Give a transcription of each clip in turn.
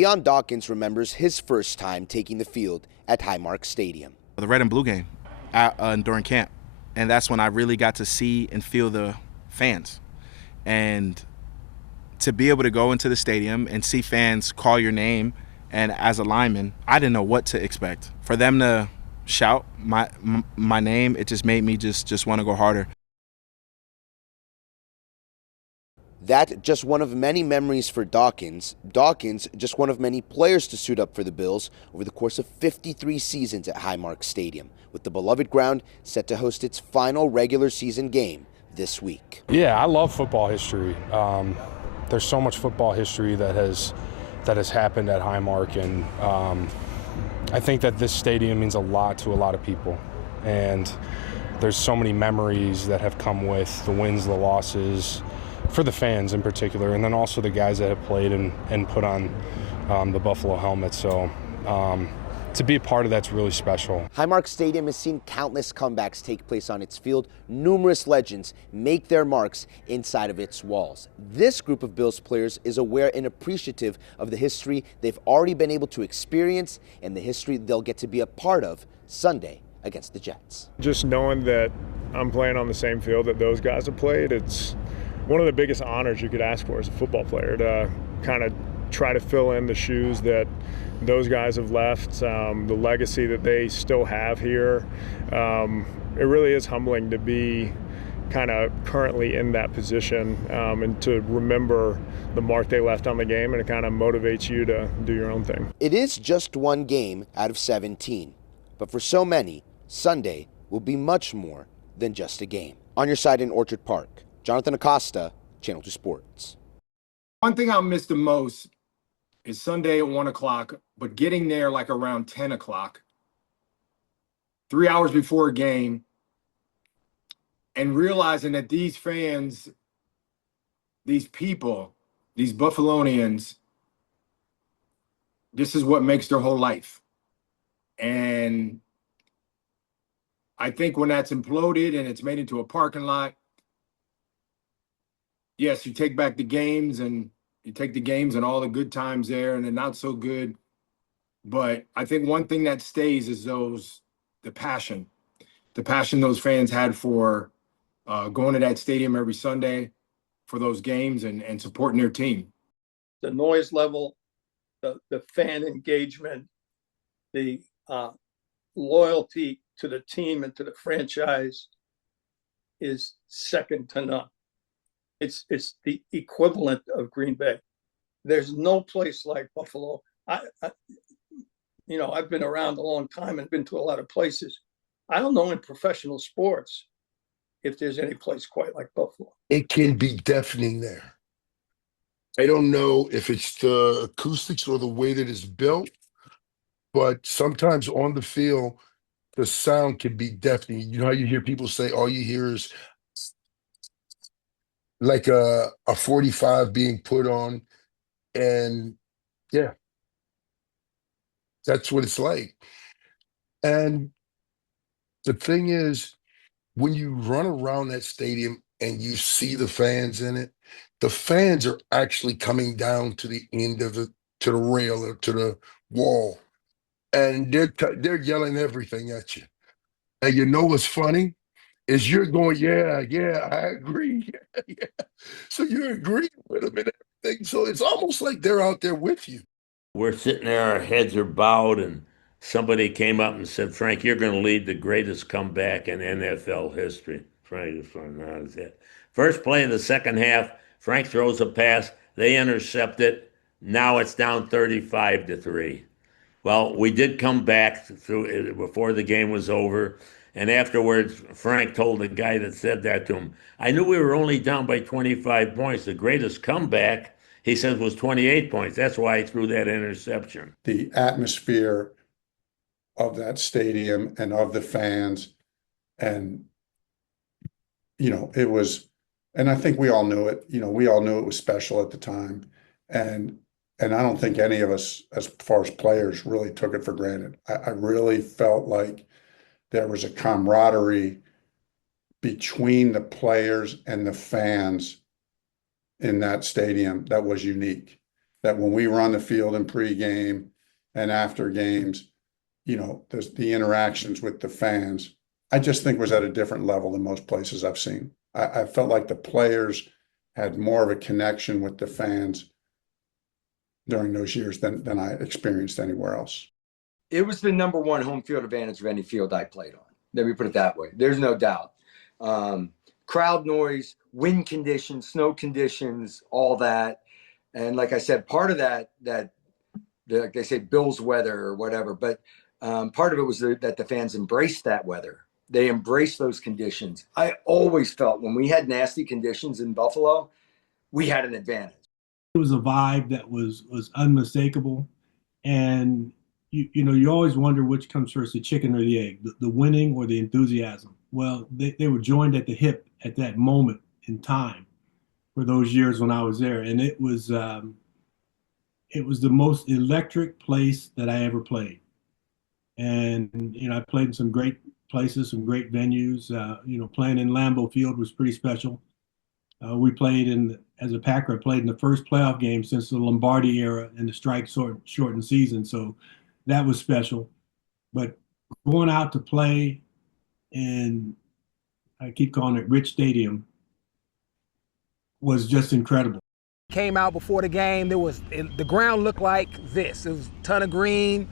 Dion Dawkins remembers his first time taking the field at Highmark Stadium. The red and blue game during camp. And that's when I really got to see and feel the fans. And to be able to go into the stadium and see fans call your name, and as a lineman, I didn't know what to expect. For them to shout my name, it just made me just want to go harder. That just one of many memories for Dawkins. Dawkins just one of many players to suit up for the Bills over the course of 53 seasons at Highmark Stadium, with the beloved ground set to host its final regular season game this week. Yeah, I love football history. There's so much football history that has happened at Highmark, and I think that this stadium means a lot to a lot of people. And there's so many memories that have come with the wins, the losses, for the fans in particular, and then also the guys that have played and put on the Buffalo helmet. So to be a part of that's really special. Highmark Stadium has seen countless comebacks take place on its field. Numerous legends make their marks inside of its walls. This group of Bills players is aware and appreciative of the history they've already been able to experience and the history they'll get to be a part of Sunday against the Jets. Just knowing that I'm playing on the same field that those guys have played, it's one of the biggest honors you could ask for as a football player, to kind of try to fill in the shoes that those guys have left, the legacy that they still have here. It really is humbling to be kind of currently in that position, and to remember the mark they left on the game, and it kind of motivates you to do your own thing. It is just one game out of 17, but for so many, Sunday will be much more than just a game. On your side in Orchard Park, Jonathan Acosta, Channel 2 Sports. One thing I'll miss the most is Sunday at 1 o'clock, but getting there like around 10 o'clock, 3 hours before a game, and realizing that these fans, these people, these Buffalonians, this is what makes their whole life. And I think when that's imploded and it's made into a parking lot, yes, you take back the games, and you take the games and all the good times there and the not so good. But I think one thing that stays is the passion those fans had for going to that stadium every Sunday for those games and supporting their team. The noise level, the fan engagement, the loyalty to the team and to the franchise is second to none. It's the equivalent of Green Bay. There's no place like Buffalo. I've been around a long time and been to a lot of places. I don't know in professional sports if there's any place quite like Buffalo. It can be deafening there. I don't know if it's the acoustics or the way that it's built, but sometimes on the field, the sound can be deafening. You know how you hear people say all you hear is like a 45 being put on, and yeah, that's what it's like. And the thing is, when you run around that stadium and you see the fans in it, the fans are actually coming down to the end of to the rail or to the wall, and they're yelling everything at you. And you know what's funny is you're going, yeah, I agree. Yeah. So you're agreeing with them and everything. So it's almost like they're out there with you. We're sitting there, our heads are bowed, and somebody came up and said, "Frank, you're going to lead the greatest comeback in NFL history." Frank is nodded it. First play of the second half, Frank throws a pass. They intercept it. Now it's down 35-3. Well, we did come back through before the game was over. And afterwards, Frank told the guy that said that to him, "I knew we were only down by 25 points. The greatest comeback," he says, "was 28 points. That's why I threw that interception." The atmosphere of that stadium and of the fans, and, it was, and I think we all knew it, we all knew it was special at the time. And I don't think any of us, as far as players, really took it for granted. I really felt like there was a camaraderie between the players and the fans in that stadium that was unique. that when we were on the field in pregame and after games, you know, there's the interactions with the fans, I just think was at a different level than most places I've seen. I felt like the players had more of a connection with the fans during those years than I experienced anywhere else. It was the number one home field advantage of any field I played on. Let me put it that way. There's no doubt. Crowd noise, wind conditions, snow conditions, all that. And like I said, part of that like they say, Bill's weather or whatever, but part of it was that the fans embraced that weather. They embraced those conditions. I always felt when we had nasty conditions in Buffalo, we had an advantage. It was a vibe that was unmistakable. And you know, you always wonder which comes first, the chicken or the egg, the winning or the enthusiasm. Well, they were joined at the hip at that moment in time for those years when I was there. And it was the most electric place that I ever played. And, you know, I played in some great places, some great venues. You know, playing in Lambeau Field was pretty special. We played as a Packer, I played in the first playoff game since the Lombardi era and the strike shortened season. So that was special. But going out to play in, I keep calling it Rich Stadium, was just incredible. Came out before the game, the ground looked like this. It was a ton of green.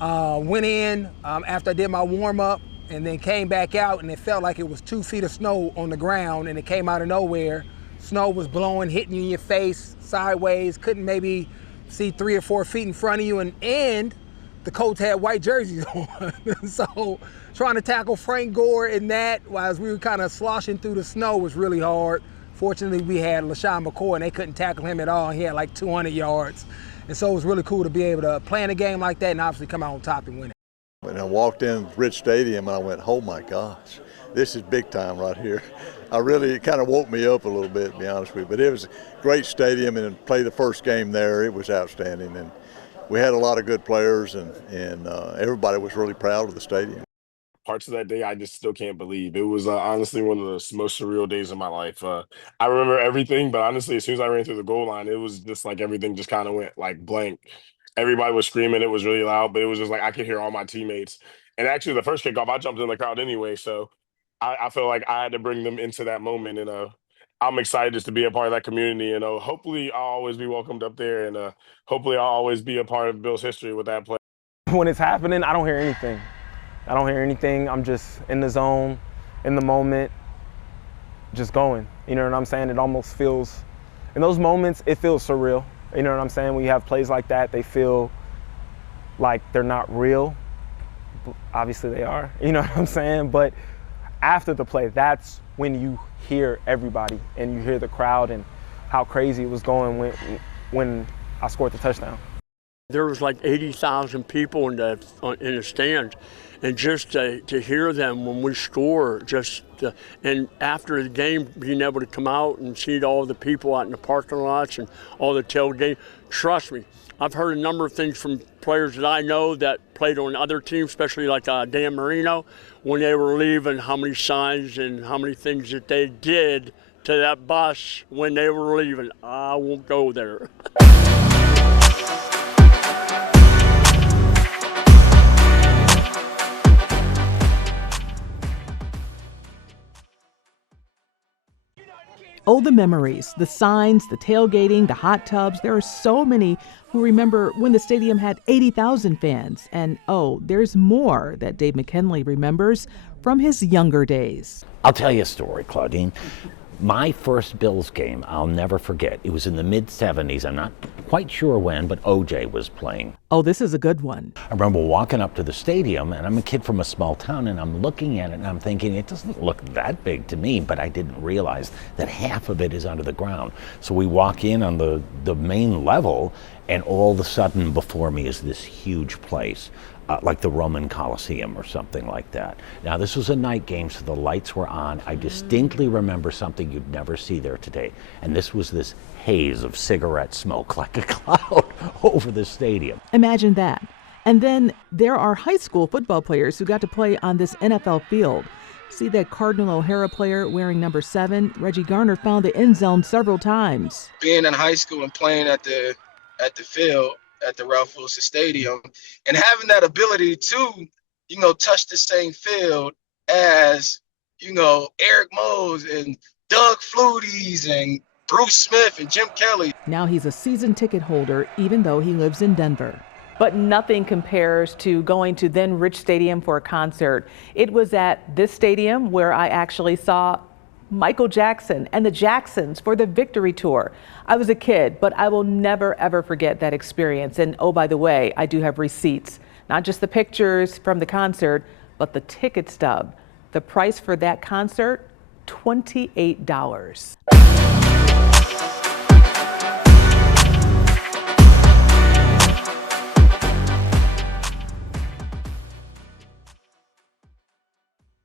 Went in after I did my warm up and then came back out, and it felt like it was 2 feet of snow on the ground, and it came out of nowhere. Snow was blowing, hitting you in your face sideways, couldn't maybe see 3 or 4 feet in front of you, and the Colts had white jerseys on. So trying to tackle Frank Gore in that while we were kind of sloshing through the snow was really hard. Fortunately, we had LaShawn McCoy, and they couldn't tackle him at all. He had like 200 yards. And so it was really cool to be able to play in a game like that and obviously come out on top and win it. When I walked in Rich Stadium, I went, oh my gosh, this is big time right here. It kind of woke me up a little bit, to be honest with you. But it was a great stadium, and to play the first game there, it was outstanding. And we had a lot of good players, and everybody was really proud of the stadium. Parts of that day I just still can't believe. It was honestly one of the most surreal days of my life. I remember everything, but honestly, as soon as I ran through the goal line, it was just like everything just kind of went like blank. Everybody was screaming. It was really loud, but it was just like I could hear all my teammates. And actually, the first kickoff, I jumped in the crowd anyway, so I feel like I had to bring them into that moment. And I'm excited just to be a part of that community. And hopefully, I'll always be welcomed up there, and hopefully, I'll always be a part of Bill's history with that play. When it's happening, I don't hear anything. I'm just in the zone, in the moment, just going. You know what I'm saying? It almost feels, in those moments, it feels surreal. You know what I'm saying? When you have plays like that, they feel like they're not real. Obviously they are, you know what I'm saying? But after the play, that's when you hear everybody and you hear the crowd and how crazy it was going when I scored the touchdown. There was like 80,000 people in the stands, and just to hear them when we score, and after the game, being able to come out and see all the people out in the parking lots and all the tailgate. Trust me, I've heard a number of things from players that I know that played on other teams, especially like Dan Marino, when they were leaving, how many signs and how many things that they did to that bus when they were leaving. I won't go there. Oh, the memories, the signs, the tailgating, the hot tubs. There are so many who remember when the stadium had 80,000 fans. And oh, there's more that Dave McKinley remembers from his younger days. I'll tell you a story, Claudine. My first Bills game, I'll never forget. It was in the mid-'70s. I'm not quite sure when, but OJ was playing. Oh, this is a good one. I remember walking up to the stadium, and I'm a kid from a small town, and I'm looking at it, and I'm thinking, it doesn't look that big to me, but I didn't realize that half of it is under the ground. So we walk in on the main level, and all of a sudden before me is this huge place. Like the Roman Colosseum or something like that. Now, this was a night game, so the lights were on. I distinctly remember something you'd never see there today, and this was this haze of cigarette smoke like a cloud over the stadium. Imagine that. And then there are high school football players who got to play on this NFL field. See that Cardinal O'Hara player wearing number 7? Reggie Garner found the end zone several times. Being in high school and playing at the at the field at the Ralph Wilson Stadium, and having that ability to, touch the same field as, Eric Mose and Doug Flutie's and Bruce Smith and Jim Kelly. Now he's a season ticket holder, even though he lives in Denver. But nothing compares to going to then Rich Stadium for a concert. It was at this stadium where I actually saw Michael Jackson and the Jacksons for the Victory Tour. I was a kid, but I will never, ever forget that experience. And oh, by the way, I do have receipts, not just the pictures from the concert, but the ticket stub. The price for that concert, $28.